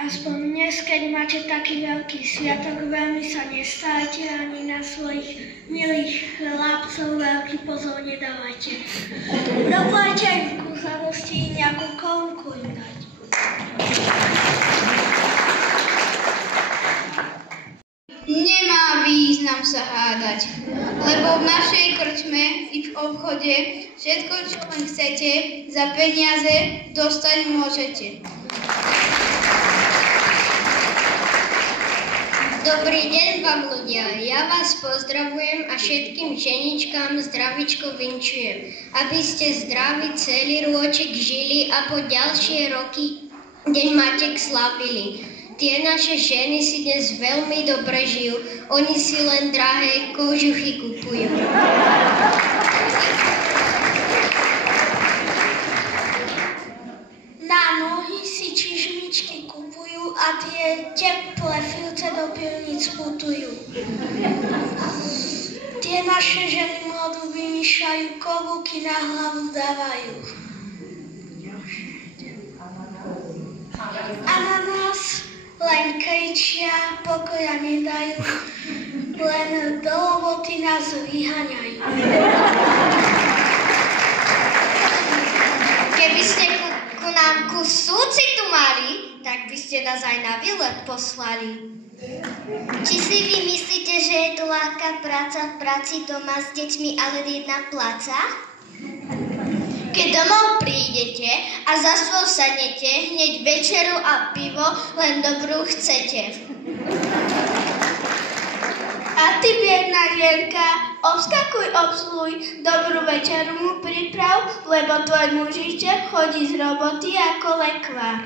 Aspoň dnes, keď máte taký veľký sviatok, veľmi sa nestáte ani na svojich milých chlapcov veľký pozor nedávajte. Doplajte aj v kus radosti nejakú korunku im dať. Nemá význam sa hádať, lebo v našej krčme i v obchode všetko, čo len chcete, za peniaze dostať môžete. Dobrý deň vám ľudia, ja vás pozdravujem a všetkým ženičkám zdravičko vinčujem, aby ste zdraví celý rôčik žili a po ďalšie roky deň Matiek slavili. Tie naše ženy si dnes veľmi dobre žijú, oni si len drahé kožuchy kupujú. Na nohy si čižmičky kupujú a tie teplé filce do pivnic putujú. Tie naše ženy mladú vymýšľajú, klobúky na hlavu dávajú. A na nás len kričia, pokoja nedajú, len do roboty nás vyháňajú. Keby ste ku nám kus súcitu mali, tak by ste nás aj na výlet poslali. Či si vy myslíte, že je to ľahká práca v práci doma s deťmi a len jedna pláca? Keď domov prídete a za stôl sadnete, hneď večeru a pivo len dobrú chcete. A ty, biedná žienka, obskakuj, obsluj, dobrú večeru mu priprav, lebo tvoj mužiček chodí z roboty ako lekvár.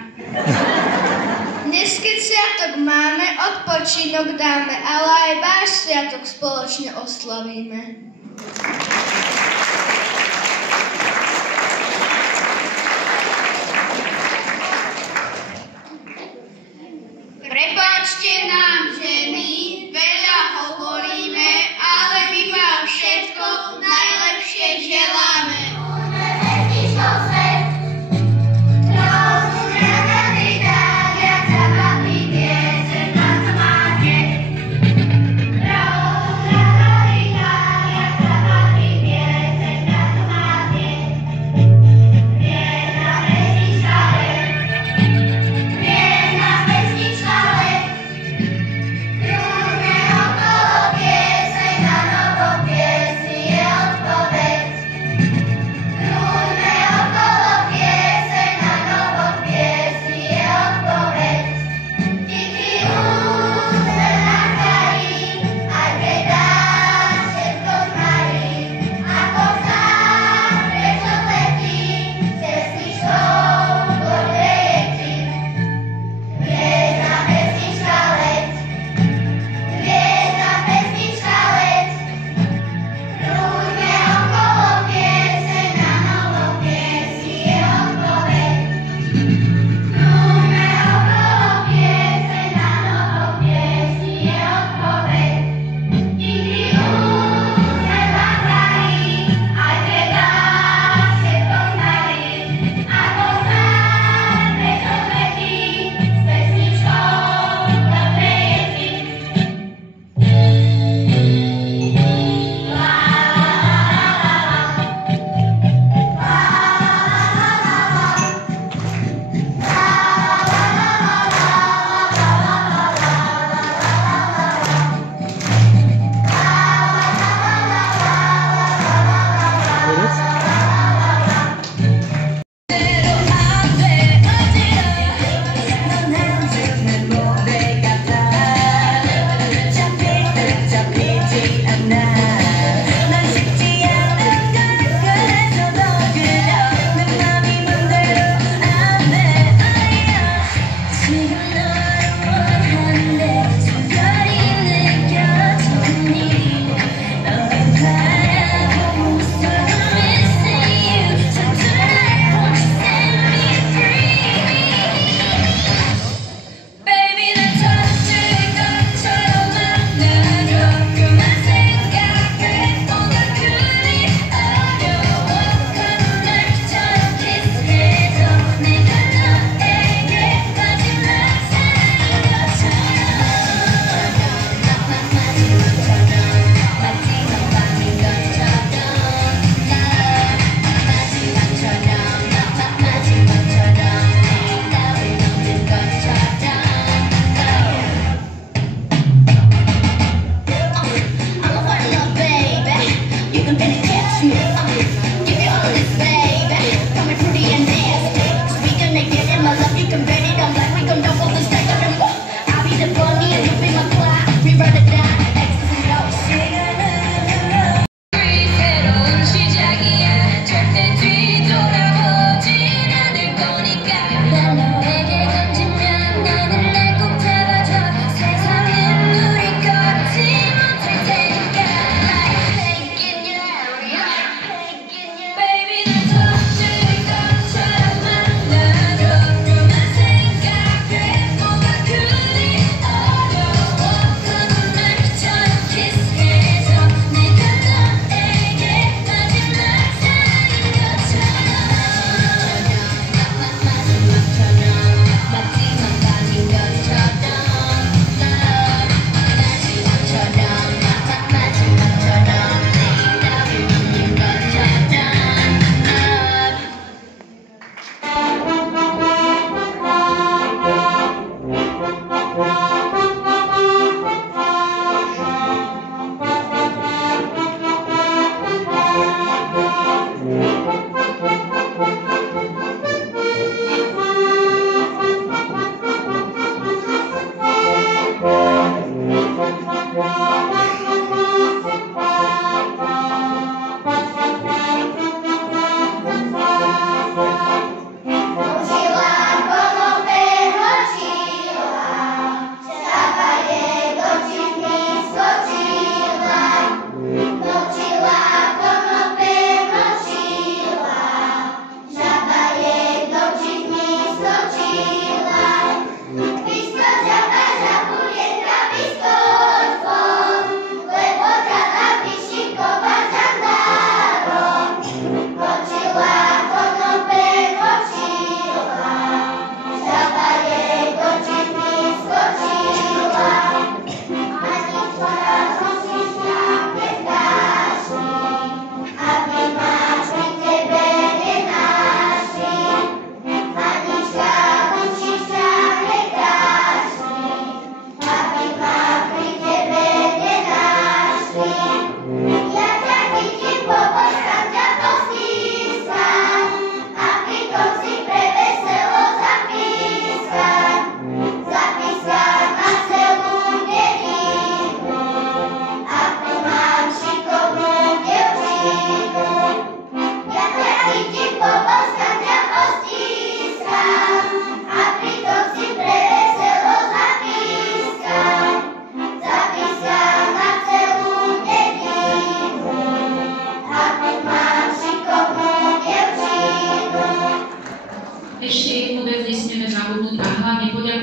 Dnes, keď sviatok máme, odpočinok dáme, ale aj váš sviatok spoločne oslavíme. Prepáčte nám, ženy, veľa hovoríme, ale my vám všetko najlepšie želáme.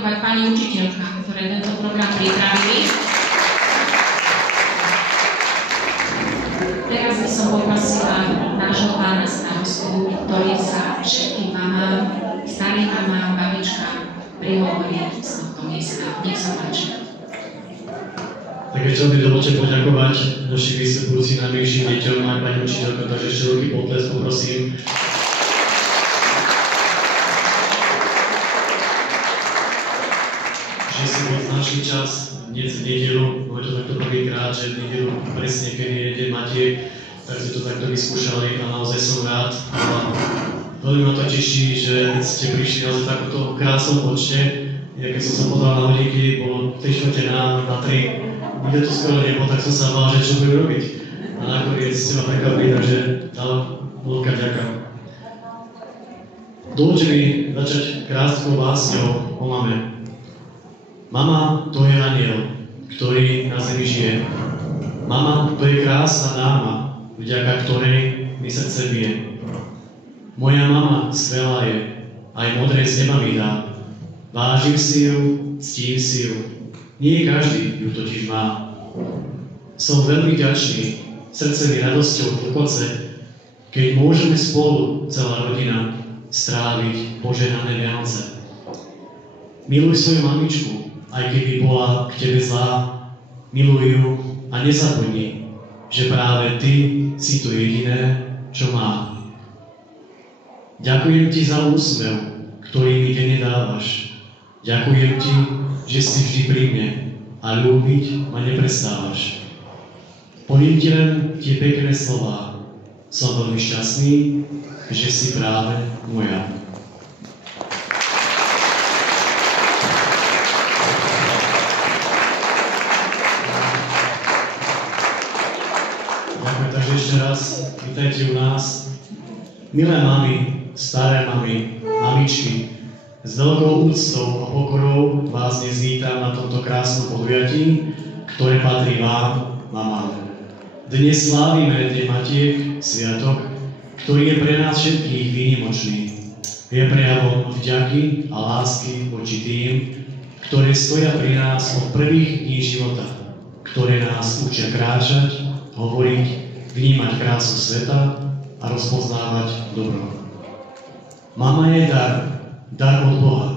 poďakovať pani učiteľkám, ktoré tento program pripravili. Teraz by som poprosila nášho pána starostu, ktorý sa všetkým mamám, starým mamám, babičkám prihovorí z tohto miesta. Nech sa páči. Tak ešte mi dovolte poďakovať našim vystupujúcim najmenším deťom aj pani učiteľka, takže ešte veľký potlesk poprosím. Že si našli čas dnes v nedeľu, máme to takto prvýkrát, že v nedeľu presne keď je deň Matiek, tak sme to takto vyskúšali a naozaj som rád. A veľmi ma to teší, že ste prišli naozaj takúto krásnom počte. Ja keď som sa pozval na hodinky, bolo 3/4 na 3. Nikde to skoro nebolo, tak som sa bál, že čo budem robiť. A nakoniec ste ma prekvapili, takže veľká ďaká. Dovoľte mi začať krátkou básňou o mame. Mama, to je aniel, ktorý na zemi žije. Mama, to je krásna dáma, vďaka ktorej mi srdce bije. Moja mama skvelá je, aj modré z neba mi dá. Vážim si ju, ctím si ju. Nie každý ju totiž má. Som veľmi vďačný, srdce mi radosťou klkoce, keď môžeme spolu, celá rodina, stráviť požehnané Vianoce. Miluj svoju mamičku, aj keby bola k tebe zlá. Miluj ju a nezabudni, že práve ty si to jediné, čo má. Ďakujem ti za úsmev, ktorý mi denne dávaš. Ďakujem ti, že si vždy pri mne a ľúbiť ma neprestávaš. Poviem ti len tie pekné slová. Som veľmi šťastný, že si práve moja. Ďakujem, takže ešte raz vítajte u nás. Milé mamy, staré mamy, mamičky, s veľkou úctou a pokorou vás dnes vítam na tomto krásnom podujatí, ktoré patrí vám, mamám. Dnes slávime Deň Matiek, sviatok, ktorý je pre nás všetkých výnimočný. Je prejavom vďaky a lásky voči tým, ktoré stoja pri nás od prvých dní života, ktoré nás učia kráčať, hovoriť, vnímať krásu sveta a rozpoznávať dobro. Mama je dar od Boha.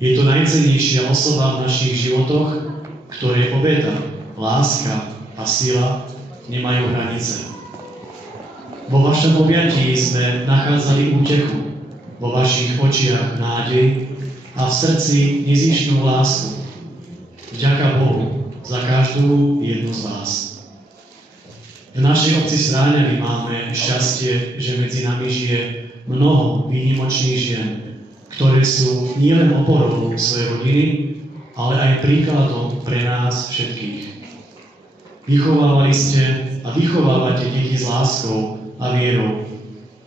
Je to najcennejšia osoba v našich životoch, ktoré obeta, láska a sila nemajú hranice. Vo vašom objatí sme nachádzali útechu, vo vašich očiach nádej a v srdci nezištnú lásku. Vďaka Bohu za každú jednu z vás. V našej obci Stráňany máme šťastie, že medzi nami žije mnoho výnimočných žien, ktoré sú nielen oporou svojej rodiny, ale aj príkladom pre nás všetkých. Vychovávali ste a vychovávate deti s láskou a vierou.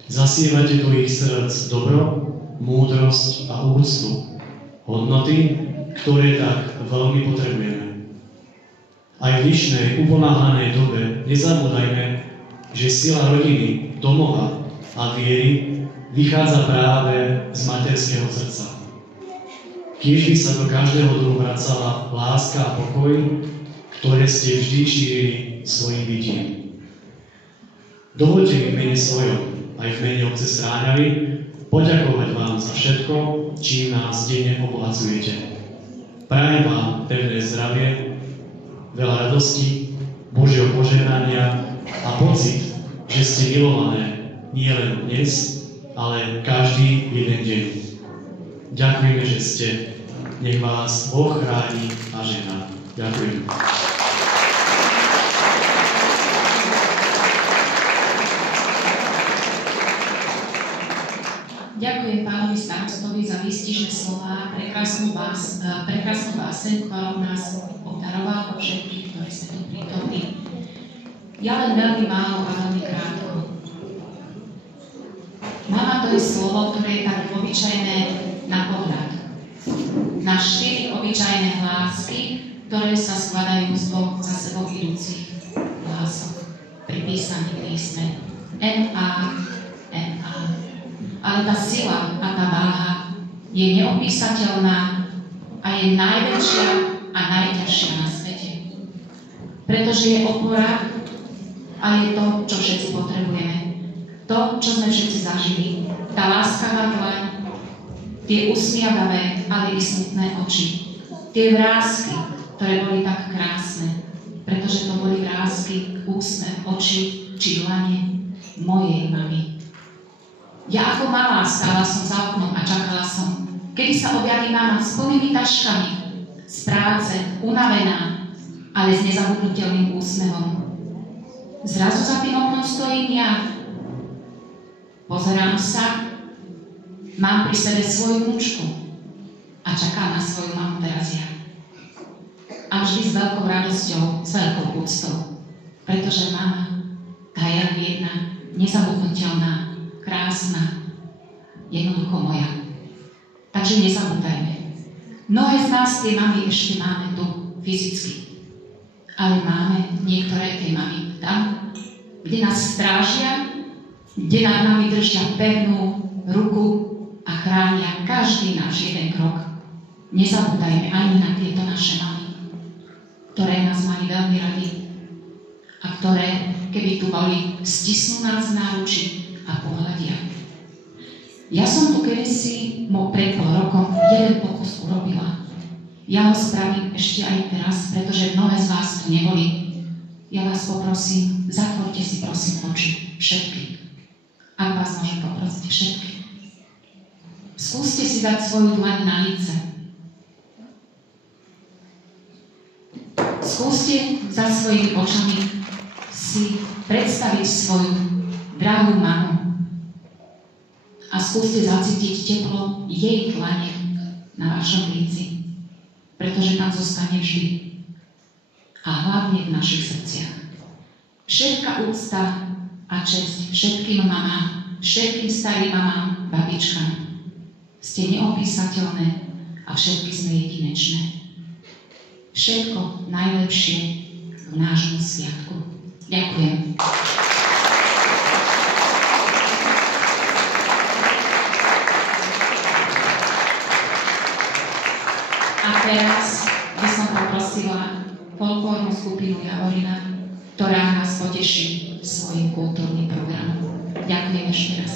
Zasievate do ich srdc dobro, múdrosť a úctu. Hodnoty, ktoré tak veľmi potrebujeme. Aj v dnešnej uponáhlanej dobe nezabúdajme, že sila rodiny, domova a viery vychádza práve z materského srdca. Kiež by sa do každého domu vracala láska a pokoj, ktoré ste vždy šírili svojim bytím. Dovoľte mi v mene svojom, aj v mene obce Stráňavy, poďakovať vám za všetko, čím nás denne obohacujete. Prajem vám pevné zdravie, veľa radosti, Božieho požehnania a pocit, že ste milované nielen dnes, ale každý jeden deň. Ďakujeme, že ste. Nech vás Boh chráni a žehná. Ďakujem. Ďakujem pánovi starostovi za výstižné slová, prekrásnu báseň, ktorou nás obdaroval vo všetkých, ktorí sme tu prítomní. Ja len veľmi málo a veľmi krátko. Mama to je slovo, ktoré je tak obyčajné na pohľad. Na 4 obyčajné hlásky, ktoré sa skladajú z 2 za sebou idúcich hlások pri písaní písme N-A, N-A. Ale tá sila a tá váha je neopísateľná a je najväčšia a najťažšia na svete. Pretože je opora a je to, čo všetci potrebujeme. To, čo sme všetci zažili. Tá láskavá tlaň, tie usmiavavé, ale i smutné oči. Tie vrásky, ktoré boli tak krásne, pretože to boli vrásky, úsmev, oči či dlane mojej mamy. Ja ako malá stála som za oknom a čakala som, kedy sa objaví mama s plnými taškami, z práce, unavená, ale s nezabudnutelným úsmevom. Zrazu za tým oknom stojím ja. Pozerám sa, mám pri sebe svoju vnúčku a čakám na svoju mamu teraz ja. A vždy s veľkou radosťou, s veľkou úctou, pretože mama, tá je jedna, nezabudnutelná, krásna, jednoducho moja. Takže nezabúdajme. Mnohé z nás tie mamy ešte máme tu, fyzicky. Ale máme niektoré tie mamy tam, kde nás strážia, kde nad nami držia pevnú ruku a chránia každý náš jeden krok. Nezabúdajme ani na tieto naše mamy, ktoré nás mali veľmi radi a ktoré, keby tu boli, stisnú nás v náruči a pohľadia. Ja som tu kedysi pred pol rokom jeden pokus urobila. Ja ho spravím ešte aj teraz, pretože mnohé z vás tu neboli. Ja vás poprosím, zatvorte si prosím oči, všetky. Ak vás môžem poprosiť, všetky. Skúste si dať svoju dlaň na líce. Skúste za svojimi očami si predstaviť svoju drahú mamu a skúste zacítiť teplo jej dlane na vašom líci, pretože tam zostane vždy a hlavne v našich srdciach. Všetká úcta a česť všetkým mamám, všetkým starým mamám, babičkám. Ste neopísateľné a všetky sme jedinečné. Všetko najlepšie k nášmu sviatku. Ďakujem. A teraz by som poprosila folklórnu skupinu Javorina, ktorá nás poteší svojím kultúrnym programom. Ďakujem ešte raz.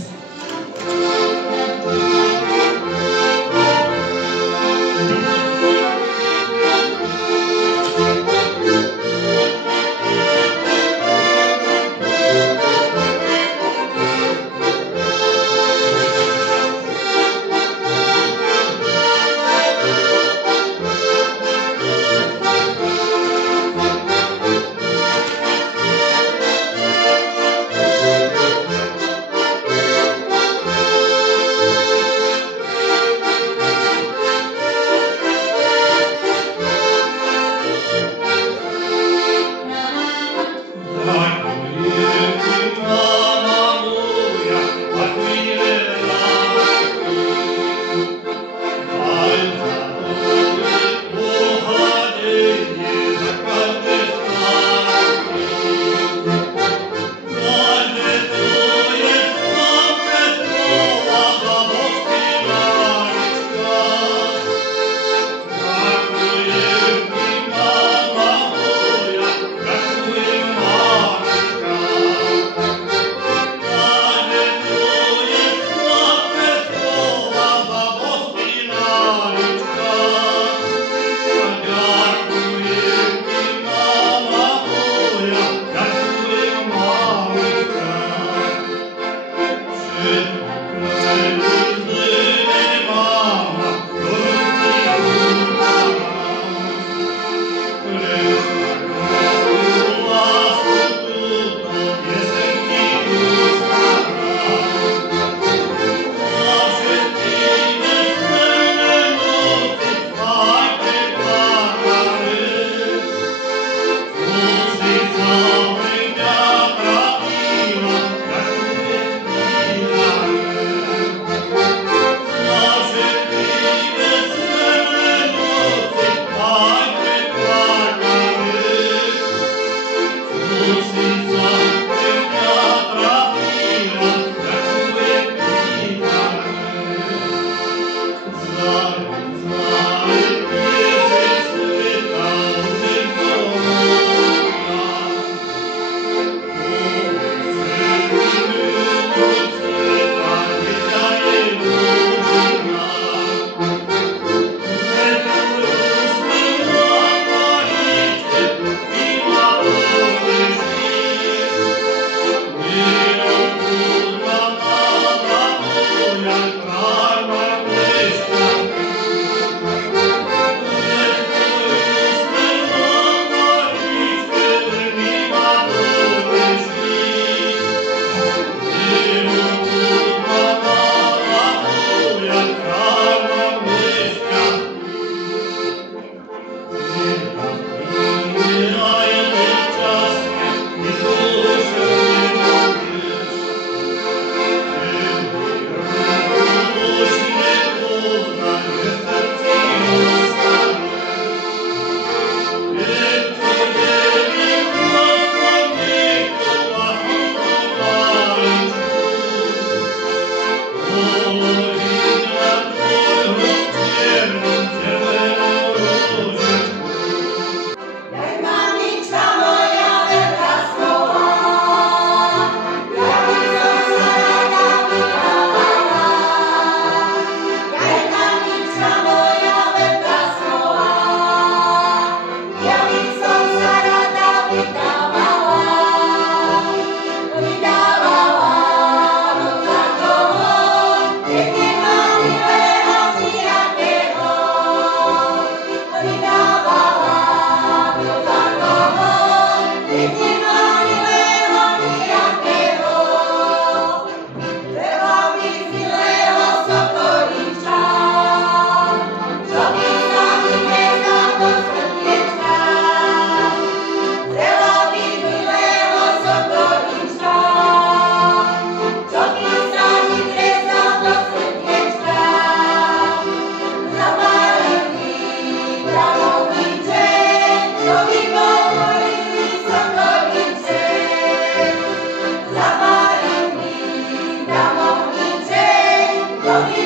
Amen.